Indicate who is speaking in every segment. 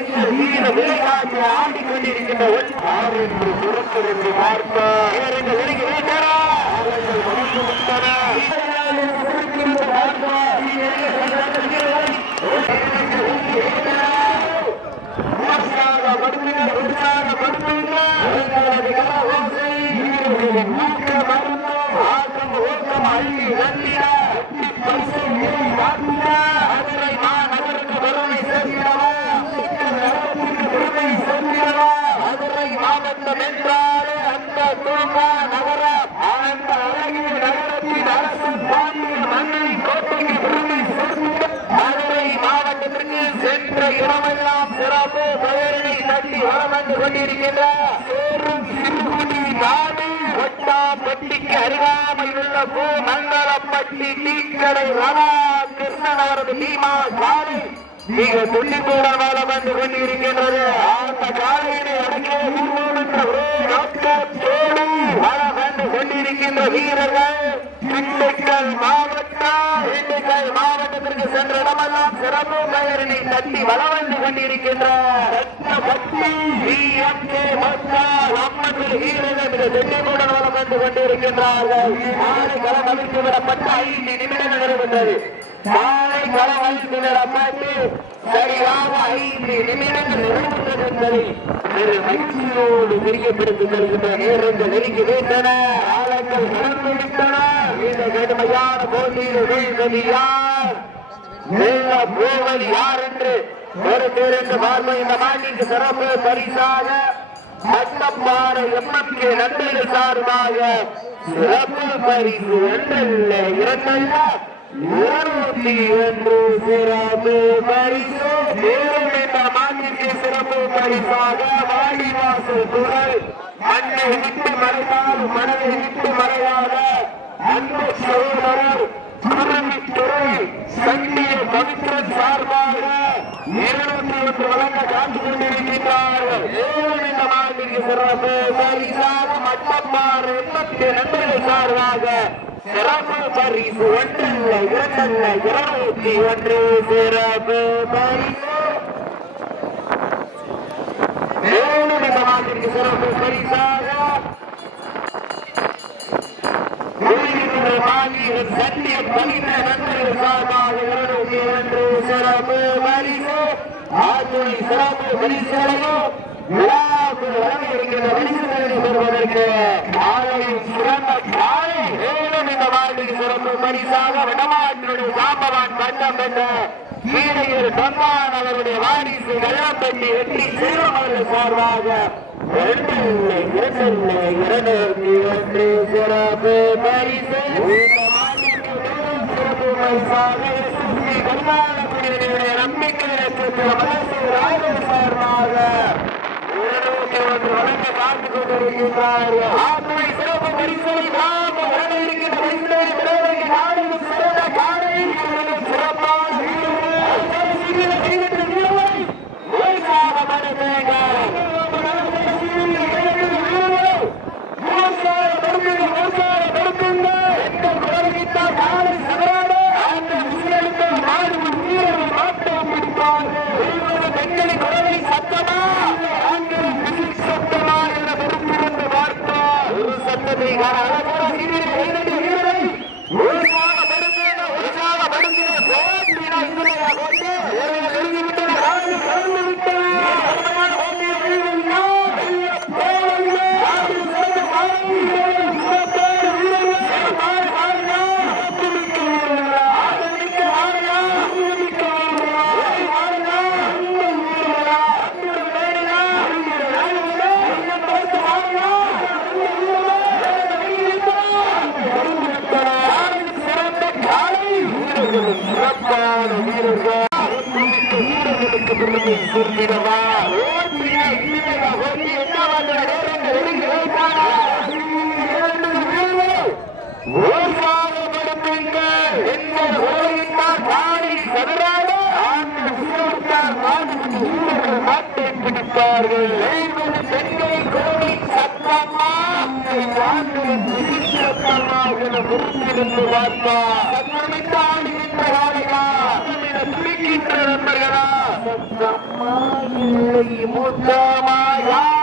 Speaker 1: எந்த வீர விளையாட்டு ஆடிக்கொண்டிருக்கின்ற ஒன் யார் என்று பொறுத்திருந்து பார்ப்போம் இவர்கள் நெருங்கி விட்டனா அவர்கள் முடித்து மருந்து ஆக்கம் ஊக்கம் அள்ளி வந்திட பரிசு நிலை காத்திட மதுரை மாநகருக்கு பெருமை சேர்க்கிறவா நகரத்திற்கு பெருமை சேர்க்கிறவா மதுரை மாவட்டம் என்றாலே அந்த தூங்கா நகரம் அந்த அழகிய நகரத்தின் அரசு பாண்டிய மன்னரை கோட்டைக்கு பெருமை சேர்க்கிற மதுரை மாவட்டத்திற்கு சென்ற இடமெல்லாம் சிறப்பு பெயரினை தட்டி வளம் கொண்டிருக்கின்ற சேரும் சிறுகுடி நாடு ஒட்டாப்பட்டிக்கு அருகாமையில் உள்ள பூ மங்களப்பட்டி டீக்கடை ரவா கிருஷ்ணன் அவரது பீமா காலை மிக வந்து கொண்டிருக்கின்றது. அந்த காலையினை அடக்கிய ஒரே வீரர்கள் திண்டுக்கல் மாவட்டம் திண்டுக்கல் மாவட்டத்திற்கு சென்ற இடமெல்லாம் சிறப்பு பெயரினை தட்டி வளம் வந்து கொண்டிருக்கின்ற வீரர்கள் வளம் வந்து கொண்டிருக்கின்றார்கள். மாலை களம் அவிழ்த்து விடப்பட்ட ஐந்து நிமிடங்கள் நிறைவேற்றது மாலை களம் அவிழ்த்து விடப்பட்டு சரியாக ஐந்து நிமிடங்கள் நிறைவேற்றது என்பதை திரு மகிழ்ச்சியோடு நேரங்கள் நெருங்கி வைத்தன ஆழங்கள் கடந்து இந்த கடுமையான போட்டியில் வீழ்வது யார்? வெல்ல போவது யார் என்று ஒரு பேருந்து பார்வை இந்த மாட்டிற்கு சிறப்பு பரிசாக மட்டப்பாறை எம்எம்கே நண்பர்கள் சார்பாக சிறப்பு பரிசு ஒன்றல்ல இரண்டல்ல இருபத்தி ஒன்று சிறப்பு பரிசு. மேலும் இந்த மாட்டிற்கு சிறப்பு பரிசாக வாடிவாசல் குரல் மண்ணை விட்டு மறைந்தால் மனதை விட்டு மறையாத அன்பு சகோதரர் துறை சங்கிய பவித்திரன் சார்பாக இருநூத்தி ஒன்று வழங்க காத்துக் கொண்டிருக்கின்றார்கள் ஏழு இந்த மாட்டிற்கு சிறப்பு பரிசாக மட்டப்பாறு எண்பத்தி நண்பர்கள் சார்பாக சிறப்பு பரிசு ஒன்றல்ல இரண்டல்ல இருநூத்தி ஒன்று சிறப்பு பரிசு. ஏழு சிறப்பு பரிசாக சத்திய பணிந்த நண்பர்கள் சார்பாக இருநூத்தி ஒன்று சிறப்பு பரிசு ஆத்துணை சிறப்பு பரிசுகளையும் விழாவுக்கு வழங்க பரிசுகளை பெறுவதற்கு சிறந்த காலை மேலும் இந்த சிறப்பு பரிசாக சாம்பவான் பட்டம் என்ற கீழையில் தம்மான் அவருடைய வாரிசு வெள்ளப்பட்டி எட்டி சீரம் அவர்கள் சார்பாக ரெண்டு இல்லை இரண்டு இல்லை இருநூத்தி ஒன்று சிறப்பு பரிசு. இந்த ಸಂವಿಧಾನ ಮುದ್ದಮಾಯ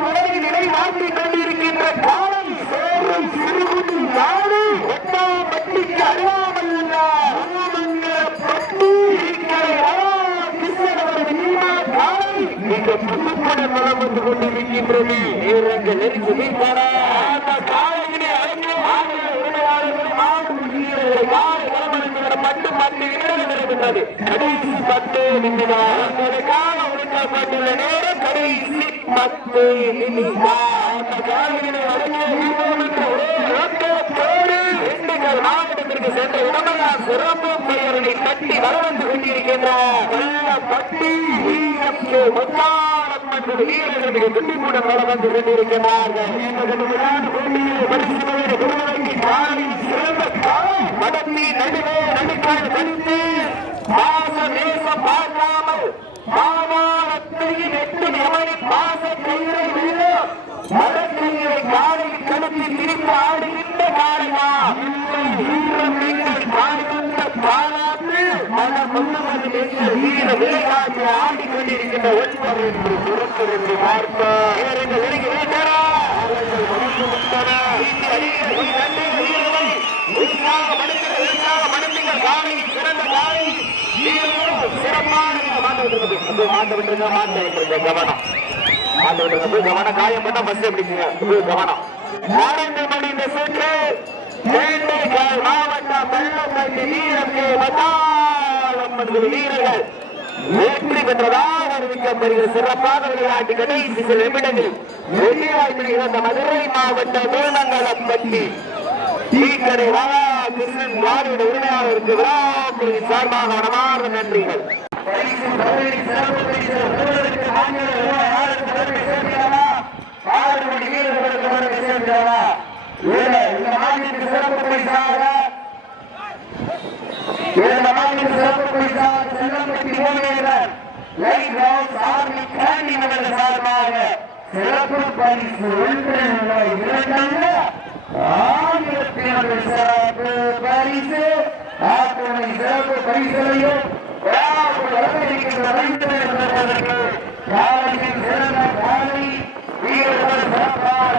Speaker 1: பல நாட்டின் உலகை கொண்டிருக்கின்ற காலம் சேரும் சிறுகுடி நாடு எட்டாம் பட்டிக்கு அறியாமல் பட்டி வந்து கொண்டிருக்கின்றது. நேரங்கள் நெருங்கி மீட்பான அந்த காலையிலே மட்டும் பத்து கடைசி பத்து நிமிடம். உங்களுக்காக நேரம் கடைசி பத்து மாவட்டத்திற்கு சென்ற இடமெல்லாம் சிறப்பு பெயர்களை கட்டி வர வந்து கொண்டிருக்கின்றார் பட்டி கே வர வந்து கொண்டிருக்கிறார்கள் மடத்தி நடுவே நடுக்கால் பாச தேசம் பார்க்காமல் மாவாளத்தையும் எட்டு எவனை பாச கயிறை விழுந்த மடக்கையை கழுத்தி திரும்பி ஆடுகின்ற காலையா வீரம் நீங்கள் காணுகின்ற பாராட்டு மன முன்னமது எங்கள் வீர விளையாட்டு ஆடிக்கொண்டிருக்கின்ற ஒன்பது என்று காலை சிறந்த காலை வீரரும் சிறப்பான மாட்ட விட்டுருங்க மாட்ட விட்டுருங்க மாட்ட விட்டுருங்க கவனம் மாட்ட விட்டுருங்க கவனம் காயம் பண்ணா பஸ் எப்படிங்க கவனம் மணி இந்த சுற்று மாவட்டம் வெள்ளப்பட்டி வீரம் கே மத்தாளம் வீரர்கள் வெற்றி பெற்றதாக அறிவிக்கப்படுகிற சிறப்பாக விளையாட்டு கடைசி சில நிமிடங்களில் வெற்றி வாய்ப்பில் மதுரை மாவட்ட வேளங்கலப்பட்டி டீக்கடை ராவா திருநன் வாரியோட உரிமையாளருக்கு விழாக்குழுவின் சார்பாக மனமார்ந்த நன்றிகள். சிறப்பு பரிசு பெறுவதற்கு ஒன்று ஆயிரத்தி சிறப்பு பரிசு ஆத்துணை சிறப்பு பரிசுகளையும் விழாவுக்குள் வரவிருக்கின்ற பரிசுகளுக்கு காலையில் சிறந்த காலை வீரர்கள் சிறப்பான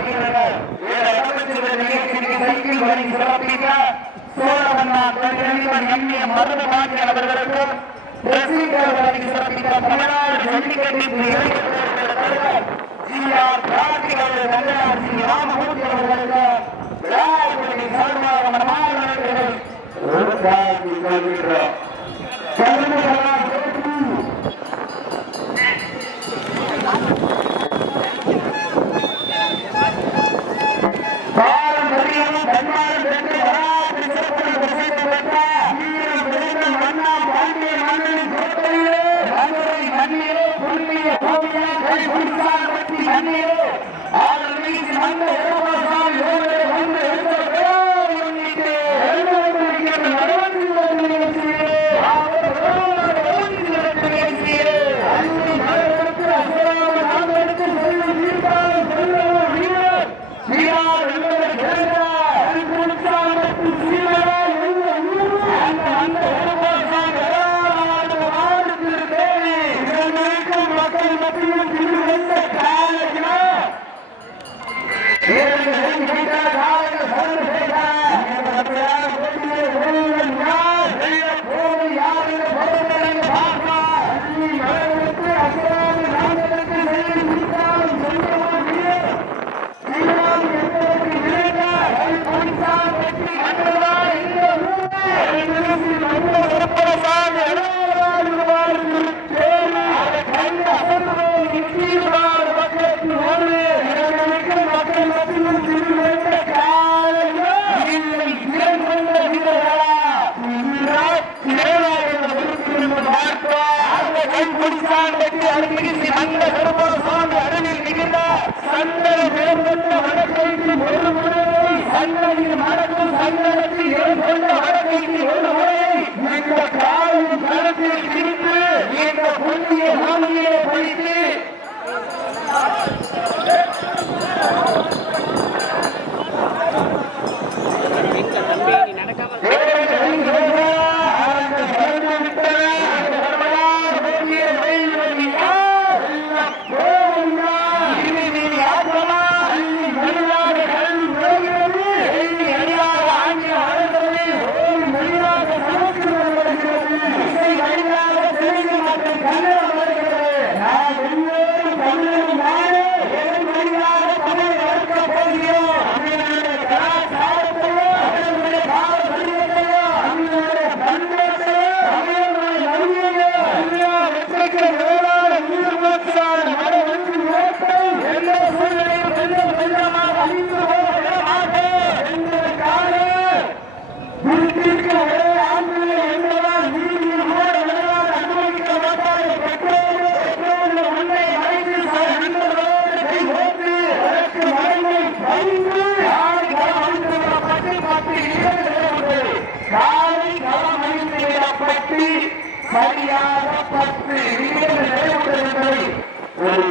Speaker 1: முடிச்சான் வெற்றி அருகில் அந்த கருப்பசாமி அருகில் மிகுந்த சந்தர மேற்கொண்ட வடக்கைக்கு ஒரு முறையை
Speaker 2: சந்தரில் நடக்கும் சந்தனத்தில் மேற்கொண்ட வடக்கைக்கு ஒரு முறையை இந்த காலின் தரத்தில் பிரித்து இந்த புண்ணிய சாமியை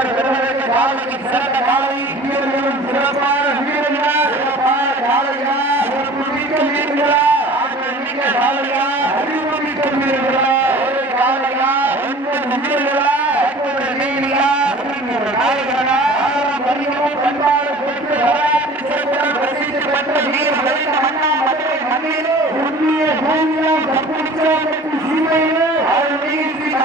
Speaker 2: அவர் பெறுவதற்கு காலைக்கு சிறந்த காலை வீரர்களும் சிறப்பான வீரர்களா சிறப்பான காலையா சிறப்பு மிக்க வீரர்களா ஆற்றல் மிக்க காலையா அறிவு மிக்க வீரர்களா மண்ணிலே உண்மையை பூமியிலும் தப்பிச்சோம் சீமையிலே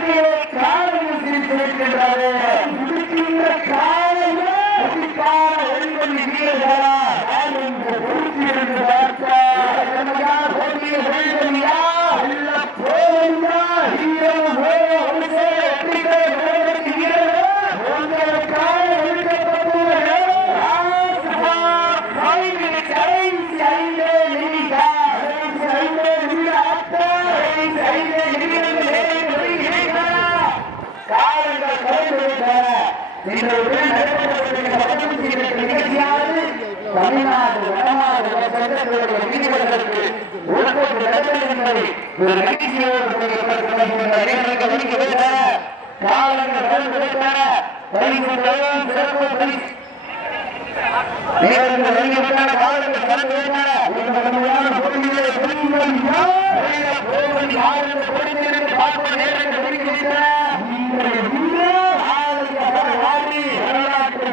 Speaker 2: திருநெல்வேலி காலையில் சிரித்திருக்கின்றது இன்று உடன் தமிழ்நாடு வடநாடு சட்டங்களுடைய விதிகளுக்கு உட்பட்டு நடைபெறுகின்றது ஒரு நிகழ்ச்சியோடு கவனிக்க வேண்டும் காலங்கள் கடந்து விட்டன பரிசு சிறப்பு பரிசு நேரங்கள் நெருங்கிவிட்டன, காலங்கள் கடந்து விட்டன. இந்த கடுமையான போட்டியிலே பெண்கள் யார்? வீரர் கோவலன் நேரங்கள் நெருங்கிவிட்டன. இன்றைய வீரர் ஆளுக்கு பரவாரி. வரலாற்றை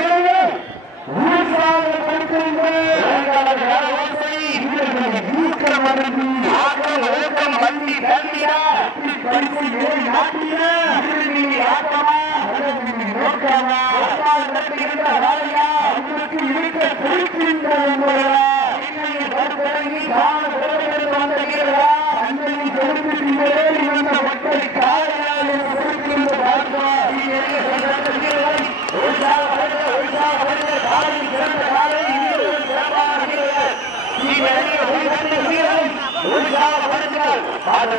Speaker 2: பட்டி தந்திரா பட்டி ஏறி ஆட்டியா நீ ஆட்டமா. நோக்கமா இருந்த ராஜா உங்களுக்கு இருக்க குறிப்பின்ற உங்களா காலை